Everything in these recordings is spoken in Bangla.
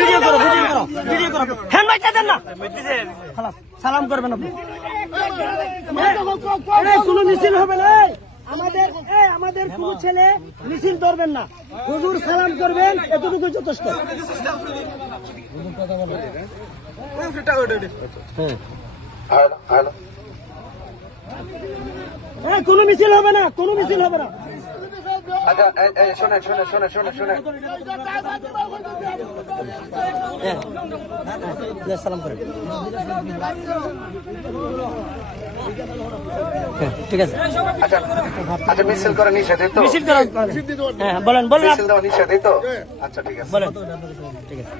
ভিডিও করো হ্যান্ড মাইকটা দেন না, সালাম করবেন আপনি। কোনো মিছিল হবে না, আমাদের কোন ছেলে মিছিল ধরবেন না, হুজুর সালাম করবেন, এতটুকু যথেষ্ট। কোনো মিছিল হবে না, কোনো মিছিল হবে না। আচ্ছা শোনেন শোনেন শোনেন শোনেন শোনেন সালাম করেন, ঠিক আছে। আচ্ছা আচ্ছা মিছিল করা নিষেধ তো? মিছিল করা, হ্যাঁ বলেন বলেন, মিছিল দেওয়া নিষেধ তো? আচ্ছা ঠিক আছে বলেন, ঠিক আছে,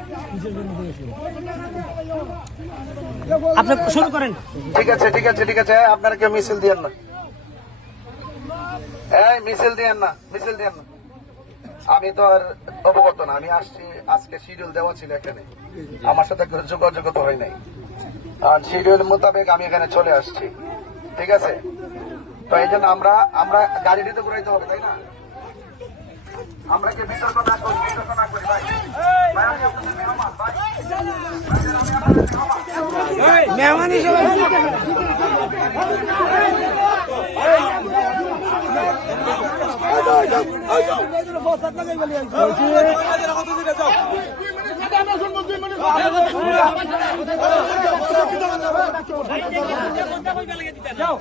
আপনি শুরু করেন। ঠিক আছে ঠিক আছে ঠিক আছে। আপনারা কেউ মিছিল দিয়েন না, এই মিছিল দিয়েন না, মিছিল দিয়েন না। আমি তো আর অবগত না, আমি আসছি, আজকে শিডিউল দেওয়া ছিল এখানে, আমার সাথে যোগাযোগ তো হয় নাই, আর শিডিউল মোতাবেক আমি এখানে চলে আসছি, ঠিক আছে? তো এই জন্য আমরা গাড়ি দিতে ঘুরাইতে হবে, তাই না? আমরা কি বিতর্ক না করি, বিতর্ক না করি ভাই, ভাই আমি আপনাদের মেহমান, ভাই মেহমান হিসেবে যাও।